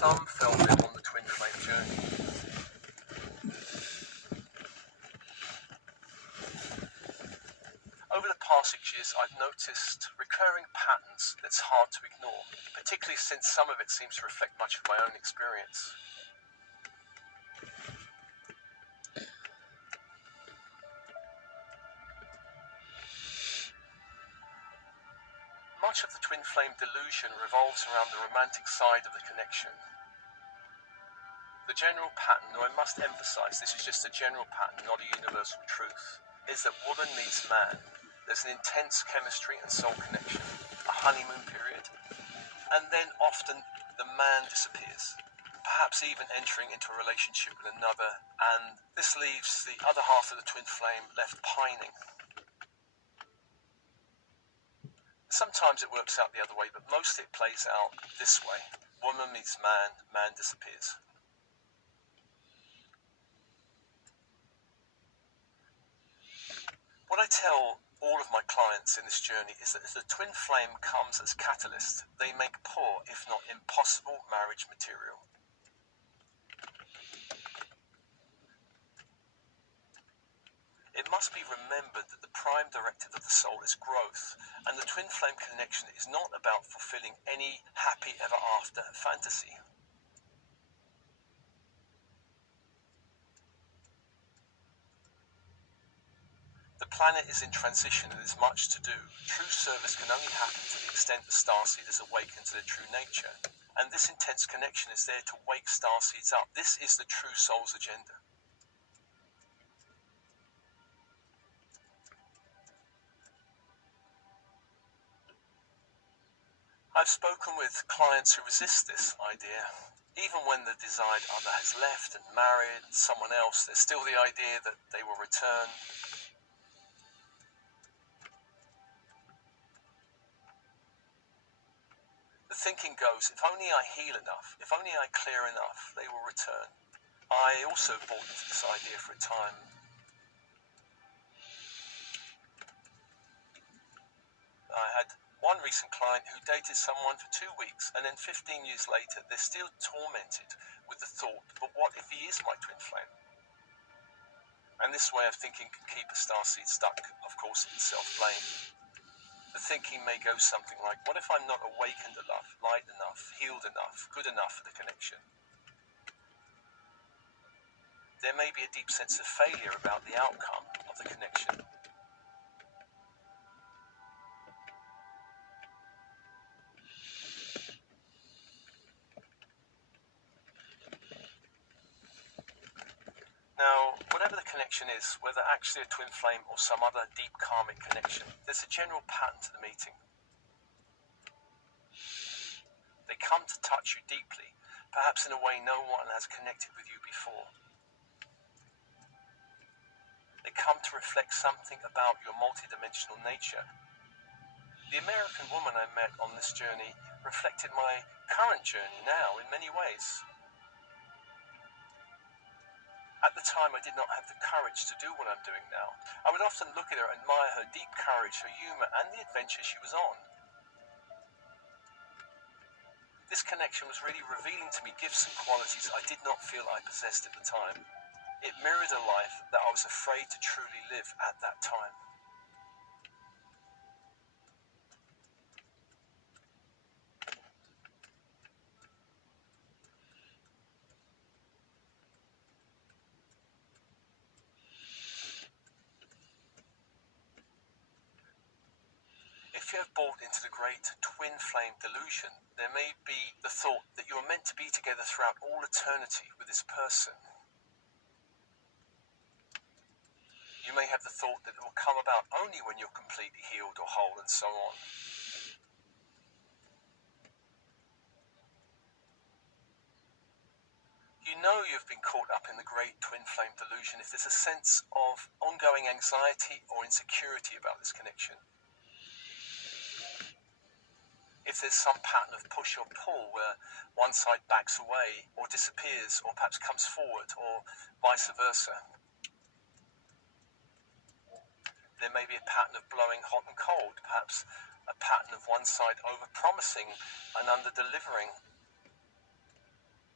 some felt it on the twin flame journey. Over the past 6 years, I've noticed recurring patterns that's hard to ignore, particularly since some of it seems to reflect much of my own experience. Much of the twin flame delusion revolves around the romantic side of the connection. The general pattern, though I must emphasize this is just a general pattern, not a universal truth, is that woman meets man. There's an intense chemistry and soul connection, a honeymoon period, and then often the man disappears, perhaps even entering into a relationship with another, and this leaves the other half of the twin flame left pining. Sometimes it works out the other way, but mostly it plays out this way. Woman meets man, man disappears. What I tell all of my clients in this journey is that if the twin flame comes as catalyst, they make poor, if not impossible, marriage material. It must be remembered that the prime directive of the soul is growth, and the twin flame connection is not about fulfilling any happy ever after fantasy. The planet is in transition and there's much to do. True service can only happen to the extent the starseed is awakened to their true nature, and this intense connection is there to wake starseeds up. This is the true soul's agenda. I've spoken with clients who resist this idea. Even when the desired other has left and married someone else, there's still the idea that they will return. The thinking goes, if only I heal enough, if only I clear enough, they will return. I also bought into this idea for a time. I had one recent client who dated someone for 2 weeks, and then 15 years later, they're still tormented with the thought, but what if he is my twin flame? And this way of thinking can keep a starseed stuck, of course, in self-blame. The thinking may go something like, what if I'm not awakened enough, light enough, healed enough, good enough for the connection? There may be a deep sense of failure about the outcome of the connection. Now, whatever the connection is, whether actually a twin flame or some other deep karmic connection, there's a general pattern to the meeting. They come to touch you deeply, perhaps in a way no one has connected with you before. They come to reflect something about your multidimensional nature. The American woman I met on this journey reflected my current journey now in many ways. At the time, I did not have the courage to do what I'm doing now. I would often look at her and admire her deep courage, her humor, and the adventure she was on. This connection was really revealing to me gifts and qualities I did not feel I possessed at the time. It mirrored a life that I was afraid to truly live at that time. If you have bought into the great twin flame delusion, there may be the thought that you are meant to be together throughout all eternity with this person. You may have the thought that it will come about only when you're completely healed or whole and so on. You know you've been caught up in the great twin flame delusion if there's a sense of ongoing anxiety or insecurity about this connection. If there's some pattern of push or pull where one side backs away or disappears or perhaps comes forward or vice versa. There may be a pattern of blowing hot and cold, perhaps a pattern of one side over-promising and under-delivering.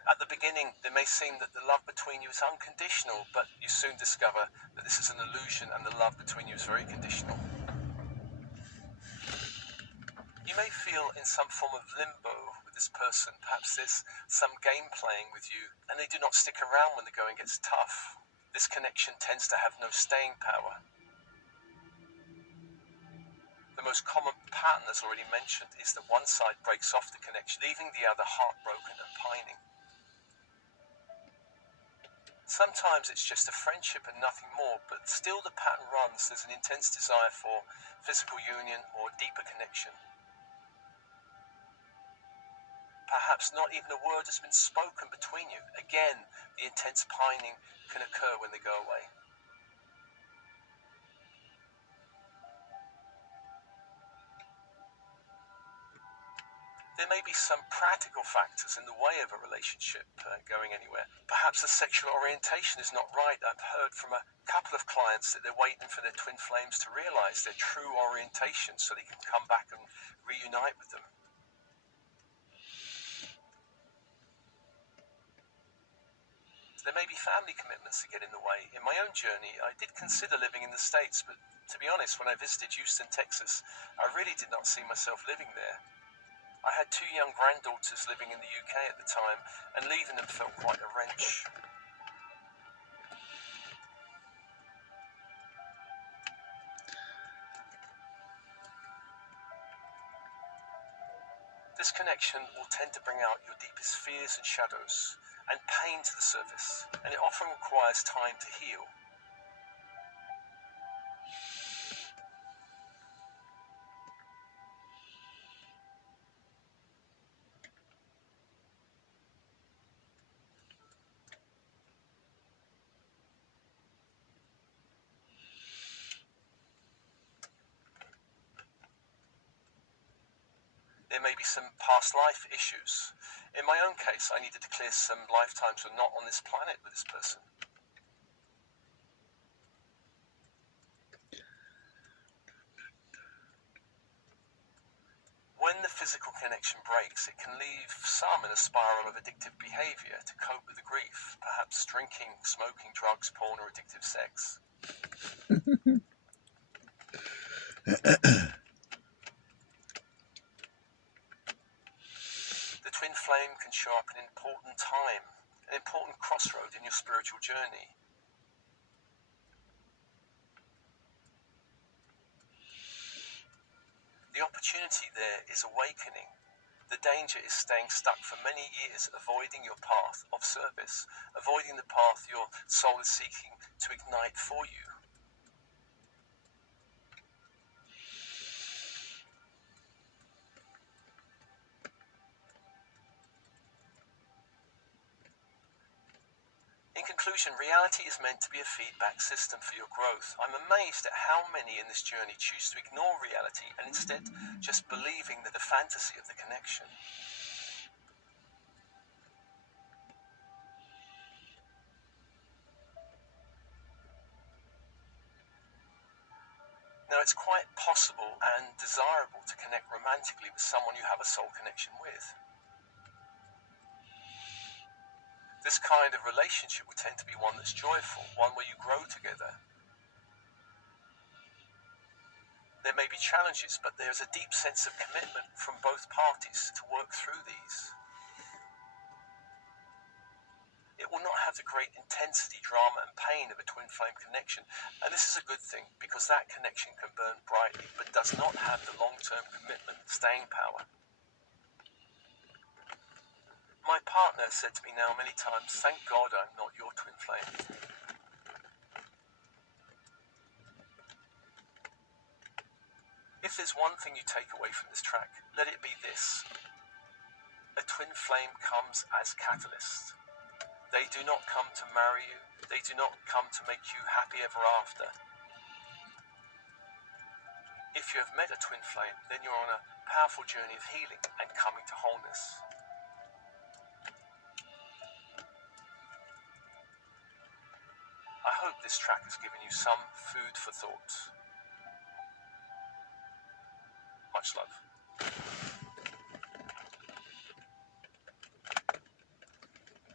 At the beginning, it may seem that the love between you is unconditional, but you soon discover that this is an illusion and the love between you is very conditional. You may feel in some form of limbo with this person. Perhaps there's some game playing with you, and they do not stick around when the going gets tough. This connection tends to have no staying power. The most common pattern, as already mentioned, is that one side breaks off the connection, leaving the other heartbroken and pining. Sometimes it's just a friendship and nothing more, but still the pattern runs. There's an intense desire for physical union or deeper connection. Perhaps not even a word has been spoken between you. Again, the intense pining can occur when they go away. There may be some practical factors in the way of a relationship going anywhere. Perhaps the sexual orientation is not right. I've heard from a couple of clients that they're waiting for their twin flames to realize their true orientation so they can come back and reunite with them. There may be family commitments that get in the way. In my own journey, I did consider living in the States, but to be honest, when I visited Houston, Texas, I really did not see myself living there. I had 2 young granddaughters living in the UK at the time, and leaving them felt quite a wrench. This connection will tend to bring out your deepest fears and shadows, and pain to the surface, and it often requires time to heal. There may be some past life issues. In my own case, I needed to clear some lifetimes were not on this planet with this person. When the physical connection breaks, it can leave some in a spiral of addictive behavior to cope with the grief, perhaps drinking, smoking, drugs, porn, or addictive sex. The twin flame can show up at an important time, an important crossroad in your spiritual journey. The opportunity there is awakening. The danger is staying stuck for many years, avoiding your path of service, avoiding the path your soul is seeking to ignite for you. In conclusion, reality is meant to be a feedback system for your growth. I'm amazed at how many in this journey choose to ignore reality and instead just believing the fantasy of the connection. Now, it's quite possible and desirable to connect romantically with someone you have a soul connection with. This kind of relationship will tend to be one that's joyful, one where you grow together. There may be challenges, but there's a deep sense of commitment from both parties to work through these. It will not have the great intensity, drama, and pain of a twin flame connection, and this is a good thing because that connection can burn brightly but does not have the long-term commitment, staying power. My partner said to me now many times, "Thank God I'm not your twin flame." If there's one thing you take away from this track, let it be this. A twin flame comes as catalysts. They do not come to marry you. They do not come to make you happy ever after. If you have met a twin flame, then you're on a powerful journey of healing and coming to wholeness. I hope this track has given you some food for thought. Much love.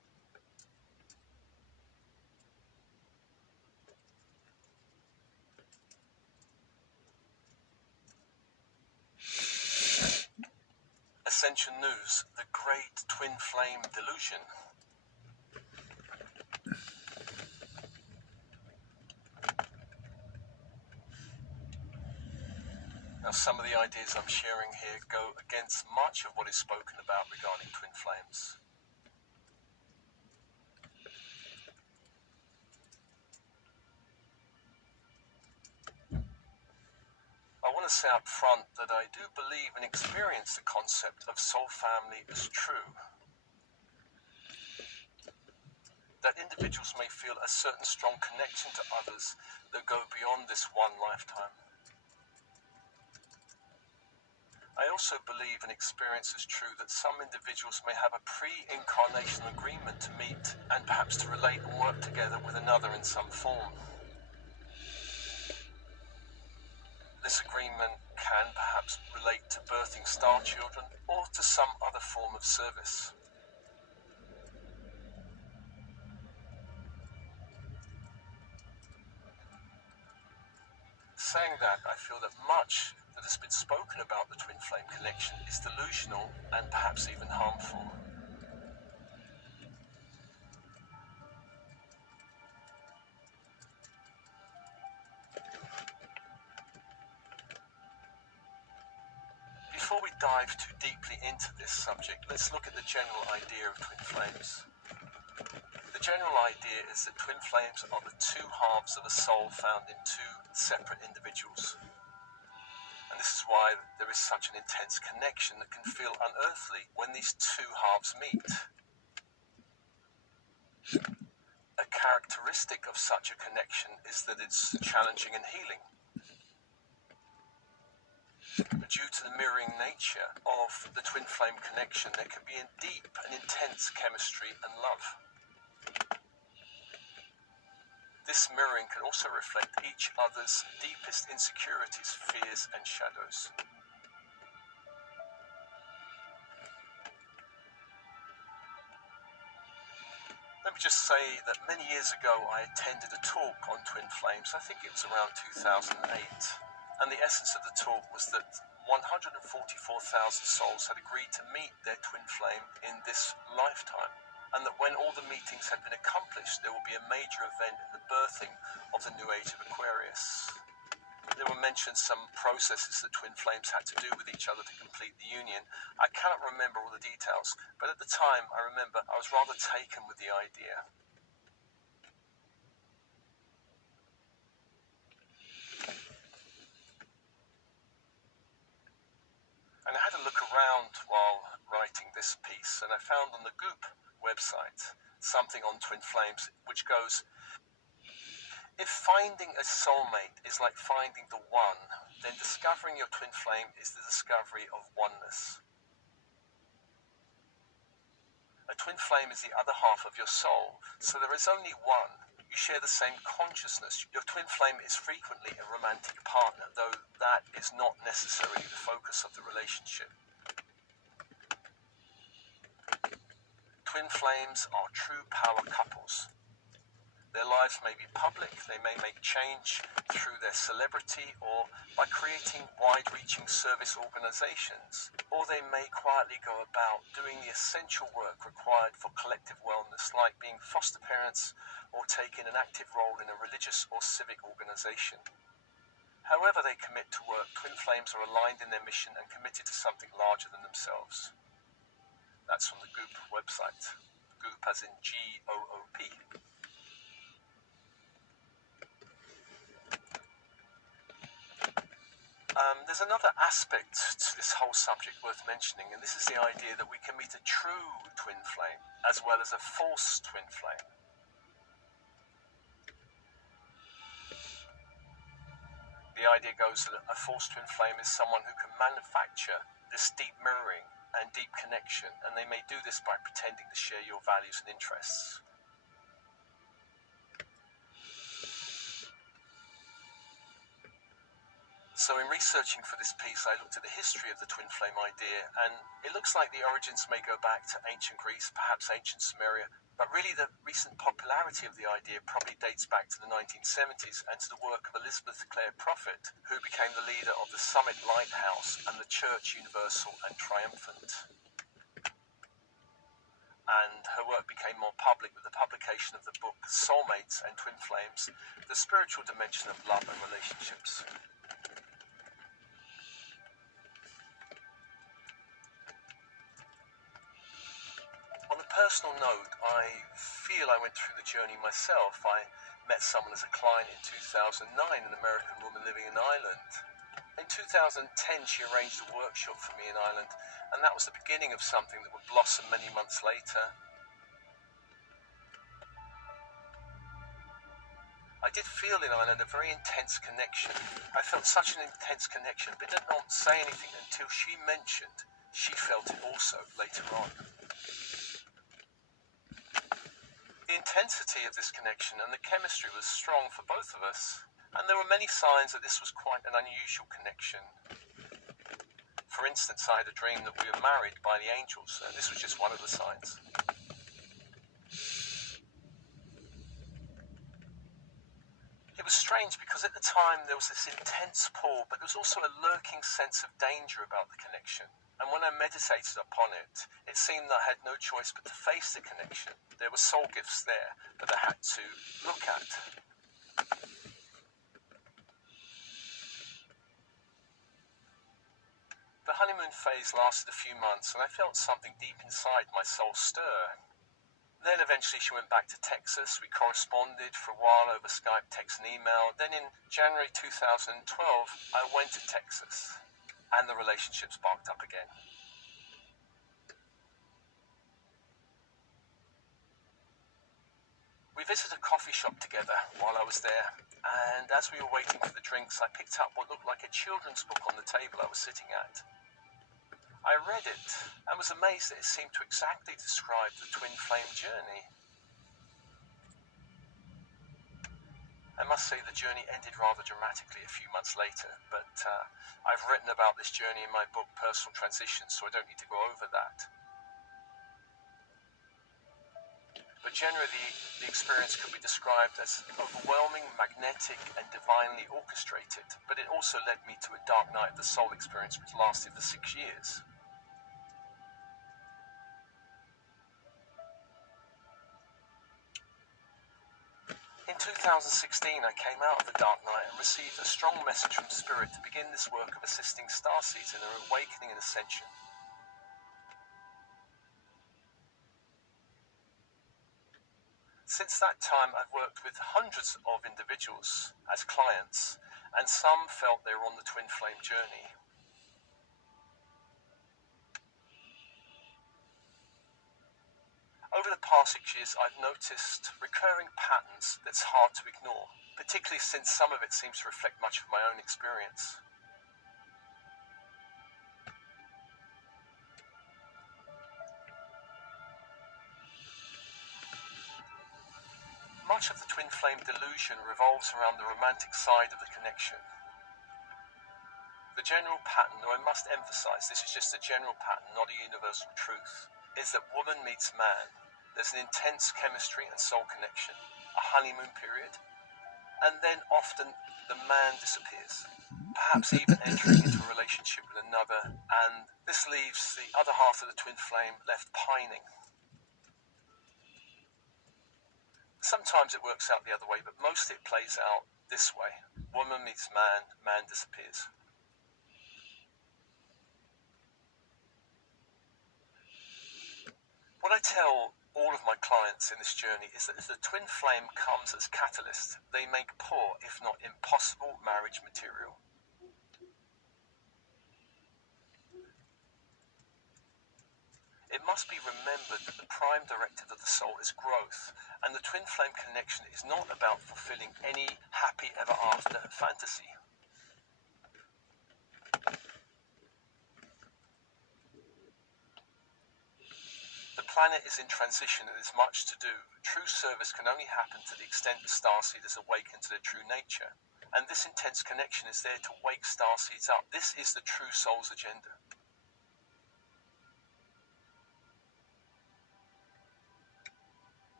Ascension News, the Great Twin Flame Delusion. Now, some of the ideas I'm sharing here go against much of what is spoken about regarding twin flames. I want to say up front that I do believe and experience the concept of soul family as true. That individuals may feel a certain strong connection to others that go beyond this one lifetime. I also believe and experience as true that some individuals may have a pre-incarnational agreement to meet and perhaps to relate and work together with another in some form. This agreement can perhaps relate to birthing star children or to some other form of service. Saying that, I feel that much that has been spoken about the twin flame connection is delusional and perhaps even harmful. Before we dive too deeply into this subject, let's look at the general idea of twin flames. The general idea is that twin flames are the two halves of a soul found in two separate individuals. And this is why there is such an intense connection that can feel unearthly when these two halves meet. A characteristic of such a connection is that it's challenging and healing. Due to the mirroring nature of the twin flame connection, there can be a deep and intense chemistry and love. This mirroring can also reflect each other's deepest insecurities, fears, and shadows. Let me just say that many years ago I attended a talk on twin flames. I think it was around 2008. And the essence of the talk was that 144,000 souls had agreed to meet their twin flame in this lifetime. And that when all the meetings had been accomplished, there will be a major event in the birthing of the new age of Aquarius. There were mentioned some processes that twin flames had to do with each other to complete the union. I cannot remember all the details, but at the time I remember I was rather taken with the idea. And I had a look around while writing this piece, and I found on the Goop website something on twin flames which goes, if finding a soulmate is like finding the one, then discovering your twin flame is the discovery of oneness. A twin flame is the other half of your soul, so there is only one. You share the same consciousness. Your twin flame is frequently a romantic partner, though that is not necessarily the focus of the relationship. Twin flames are true power couples. Their lives may be public, they may make change through their celebrity or by creating wide-reaching service organizations, or they may quietly go about doing the essential work required for collective wellness, like being foster parents or taking an active role in a religious or civic organization. However they commit to work, twin flames are aligned in their mission and committed to something larger than themselves. That's from the Goop website. Goop as in G-O-O-P. There's another aspect to this whole subject worth mentioning, and this is the idea that we can meet a true twin flame as well as a false twin flame. The idea goes that a false twin flame is someone who can manufacture this deep mirroring and deep connection, and they may do this by pretending to share your values and interests. So in researching for this piece, I looked at the history of the twin flame idea, and it looks like the origins may go back to ancient Greece, perhaps ancient Sumeria, But really the recent popularity of the idea probably dates back to the 1970s and to the work of Elizabeth Clare Prophet, who became the leader of the Summit Lighthouse and the Church Universal and Triumphant. And her work became more public with the publication of the book Soulmates and Twin Flames, The Spiritual Dimension of Love and Relationships. On a personal note, I feel I went through the journey myself. I met someone as a client in 2009, an American woman living in Ireland. In 2010, she arranged a workshop for me in Ireland, and that was the beginning of something that would blossom many months later. I did feel in Ireland a very intense connection. I felt such an intense connection, but did not say anything until she mentioned she felt it also later on. The intensity of this connection and the chemistry was strong for both of us, and there were many signs that this was quite an unusual connection. For instance, I had a dream that we were married by the angels, and this was just one of the signs. It was strange because at the time there was this intense pull, but there was also a lurking sense of danger about the connection. And when I meditated upon it, it seemed that I had no choice but to face the connection. There were soul gifts there that I had to look at. The honeymoon phase lasted a few months, and I felt something deep inside my soul stir. Then eventually she went back to Texas. We corresponded for a while over Skype, text and email. Then in January 2012, I went to Texas, and the relationship sparked up again. We visited a coffee shop together while I was there, and as we were waiting for the drinks, I picked up what looked like a children's book on the table I was sitting at. I read it and was amazed that it seemed to exactly describe the twin flame journey. I must say the journey ended rather dramatically a few months later, but I've written about this journey in my book Personal Transition, so I don't need to go over that. But generally, the experience could be described as overwhelming, magnetic, and divinely orchestrated, but it also led me to a dark night of the soul experience which lasted for 6 years. In 2016, I came out of the dark night and received a strong message from Spirit to begin this work of assisting starseeds in their awakening and ascension. Since that time, I've worked with hundreds of individuals as clients, and some felt they were on the twin flame journey. Over the past 6 years, I've noticed recurring patterns that's hard to ignore, particularly since some of it seems to reflect much of my own experience. Much of the twin flame delusion revolves around the romantic side of the connection. The general pattern, though I must emphasize this is just a general pattern, not a universal truth, is that woman meets man. There's an intense chemistry and soul connection, a honeymoon period, and then often the man disappears, perhaps even entering into a relationship with another, and this leaves the other half of the twin flame left pining. Sometimes it works out the other way, but mostly it plays out this way. Woman meets man, man disappears. What I tell all of my clients in this journey is that if the twin flame comes as catalyst, they make poor, if not impossible, marriage material. It must be remembered that the prime directive of the soul is growth, and the twin flame connection is not about fulfilling any happy ever after fantasy. The planet is in transition and there's much to do. True service can only happen to the extent the starseeders awaken to their true nature. And this intense connection is there to wake starseeds up. This is the true soul's agenda.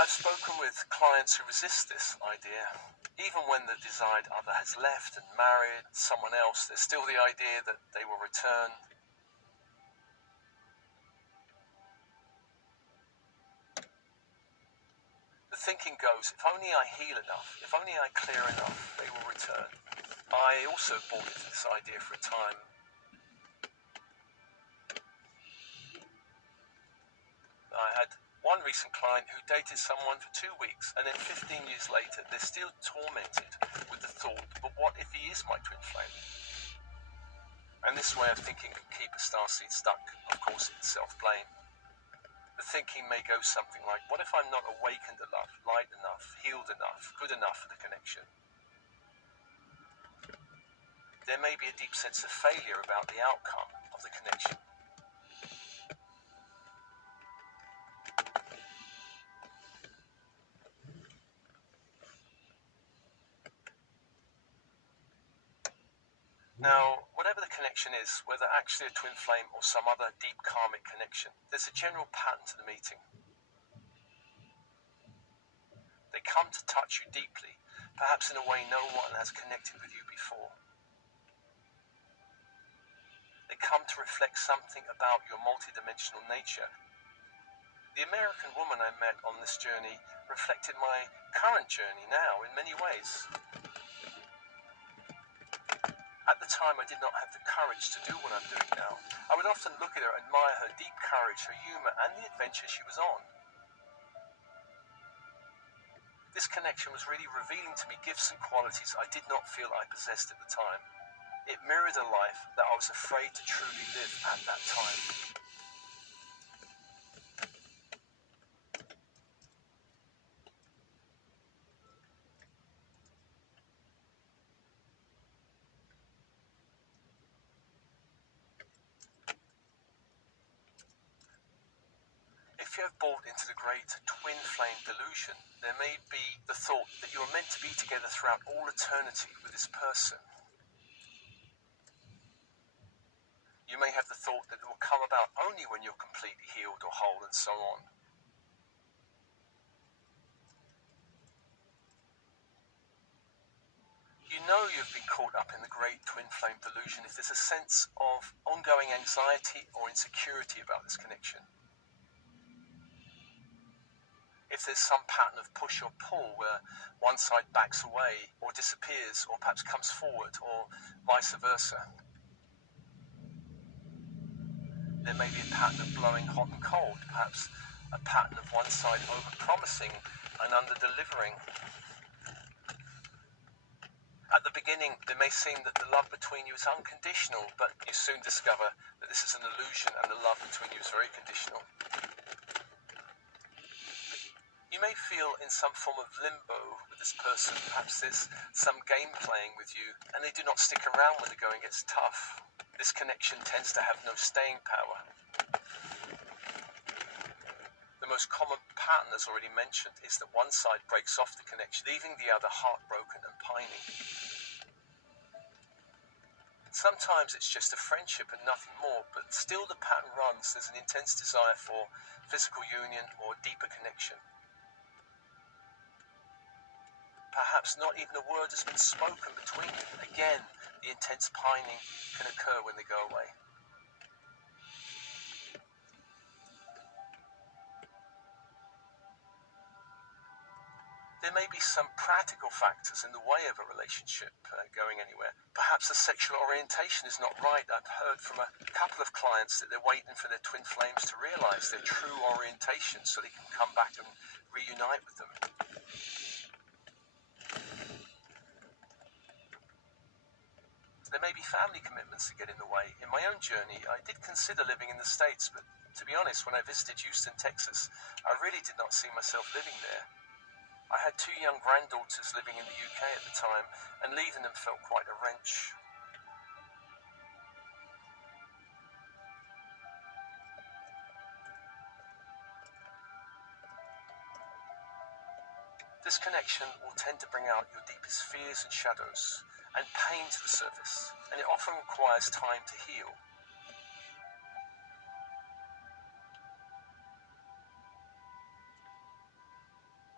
I've spoken with clients who resist this idea. Even when the desired other has left and married someone else, there's still the idea that they will return. The thinking goes, if only I heal enough, if only I clear enough, they will return. I also bought into this idea for a time. I had one recent client who dated someone for 2 weeks, and then 15 years later, they're still tormented with the thought, but what if he is my twin flame? And this way of thinking can keep a starseed stuck. Of course, it's self-blame. The thinking may go something like, what if I'm not awakened enough, light enough, healed enough, good enough for the connection? There may be a deep sense of failure about the outcome of the connection. Now, whatever the connection is, whether actually a twin flame or some other deep karmic connection, there's a general pattern to the meeting. They come to touch you deeply, perhaps in a way no one has connected with you before. They come to reflect something about your multidimensional nature. The American woman I met on this journey reflected my current journey now in many ways. At the time, I did not have the courage to do what I'm doing now. I would often look at her, admire her deep courage, her humor, and the adventure she was on. This connection was really revealing to me gifts and qualities I did not feel I possessed at the time. It mirrored a life that I was afraid to truly live at that time. If you have bought into the great twin flame delusion, there may be the thought that you are meant to be together throughout all eternity with this person. You may have the thought that it will come about only when you're completely healed or whole, and so on. You know you've been caught up in the great twin flame delusion if there's a sense of ongoing anxiety or insecurity about this connection. If there's some pattern of push or pull where one side backs away or disappears or perhaps comes forward or vice versa. There may be a pattern of blowing hot and cold, perhaps a pattern of one side over-promising and under-delivering. At the beginning, it may seem that the love between you is unconditional, but you soon discover that this is an illusion and the love between you is very conditional. You may feel in some form of limbo with this person. Perhaps there's some game playing with you, and they do not stick around when the going gets tough. This connection tends to have no staying power. The most common pattern, as already mentioned, is that one side breaks off the connection, leaving the other heartbroken and pining. Sometimes it's just a friendship and nothing more, but still the pattern runs. There's an intense desire for physical union or deeper connection. Perhaps not even a word has been spoken between you. Again, the intense pining can occur when they go away. There may be some practical factors in the way of a relationship going anywhere. Perhaps the sexual orientation is not right. I've heard from a couple of clients that they're waiting for their twin flames to realize their true orientation so they can come back and reunite with them. There may be family commitments that get in the way. In my own journey, I did consider living in the States, but to be honest, when I visited Houston, Texas, I really did not see myself living there. I had 2 young granddaughters living in the UK at the time, and leaving them felt quite a wrench. This connection will tend to bring out your deepest fears and shadows, and pain to the surface, and it often requires time to heal.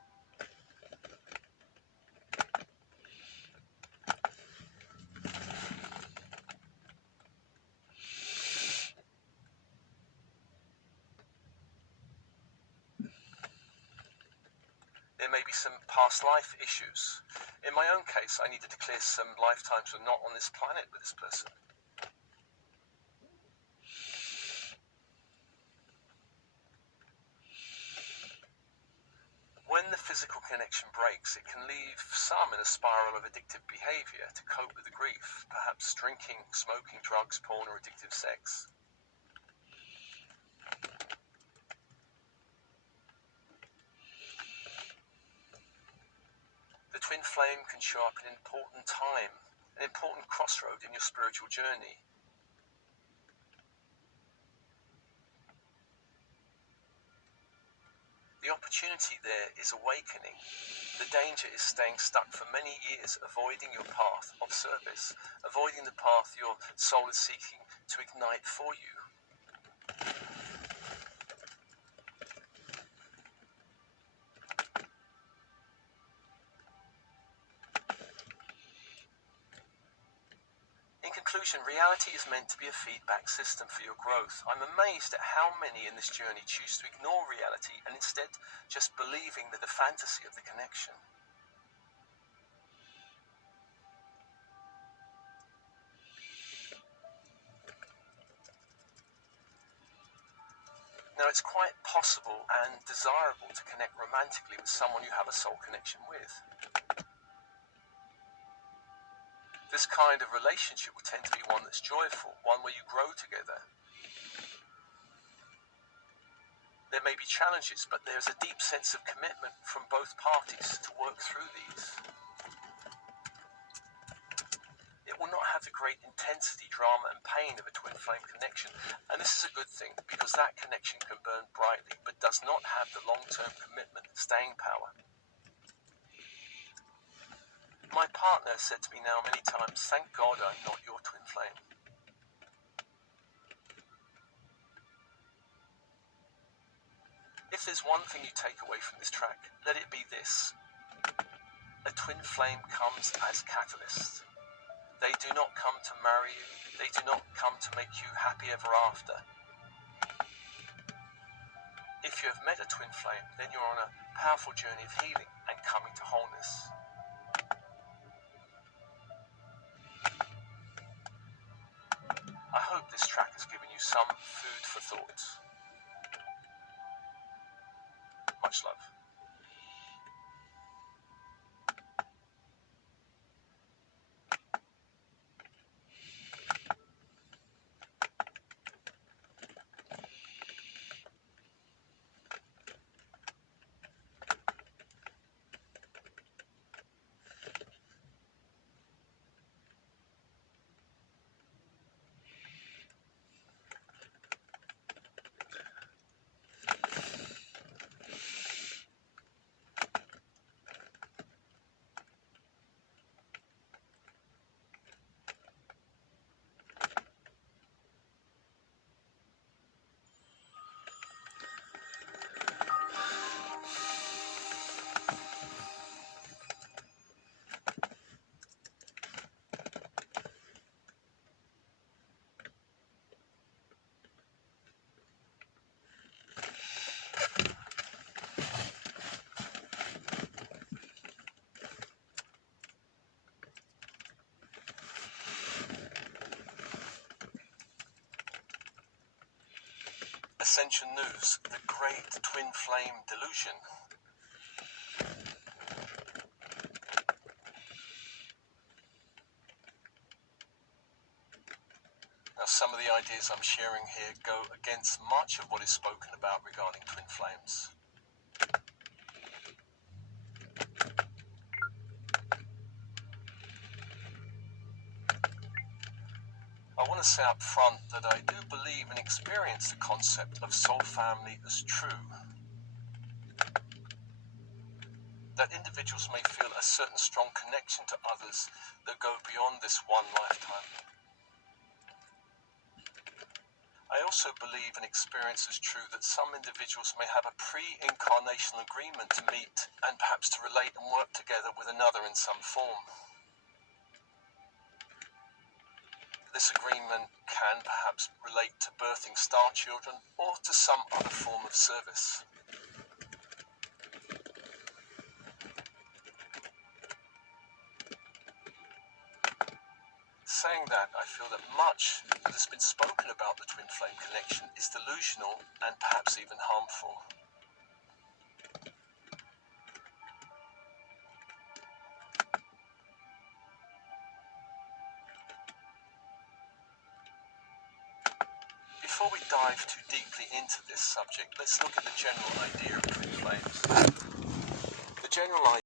There may be some past life issues. In my own case, I needed to clear some lifetimes were not on this planet with this person. When the physical connection breaks, it can leave some in a spiral of addictive behavior to cope with the grief, perhaps drinking, smoking, drugs, porn, or addictive sex. The twin flame can show up at an important time, an important crossroad in your spiritual journey. The opportunity there is awakening. The danger is staying stuck for many years, avoiding your path of service, avoiding the path your soul is seeking to ignite for you. In conclusion, reality is meant to be a feedback system for your growth. I'm amazed at how many in this journey choose to ignore reality and instead just believing the fantasy of the connection. Now, it's quite possible and desirable to connect romantically with someone you have a soul connection with. This kind of relationship will tend to be one that's joyful, one where you grow together. There may be challenges, but there's a deep sense of commitment from both parties to work through these. It will not have the great intensity, drama, and pain of a twin flame connection, and this is a good thing because that connection can burn brightly, but does not have the long-term commitment, staying power. My partner said to me now many times, "Thank God I'm not your twin flame." If there's one thing you take away from this track, let it be this. A twin flame comes as catalyst. They do not come to marry you. They do not come to make you happy ever after. If you have met a twin flame, then you're on a powerful journey of healing and coming to wholeness. I hope this track has given you some food for thought. Much love. Ascension News, the Great Twin Flame Delusion. Now, some of the ideas I'm sharing here go against much of what is spoken about regarding twin flames. I want to say up front that I do believe and experience the concept of soul family as true. That individuals may feel a certain strong connection to others that go beyond this one lifetime. I also believe and experience as true that some individuals may have a pre-incarnational agreement to meet and perhaps to relate and work together with another in some form. This agreement can perhaps relate to birthing star children or to some other form of service. saying that, I feel that much that has been spoken about the twin flame connection is delusional and perhaps even harmful. Before we dive too deeply into this subject, let's look at the general idea of twin flames. The general idea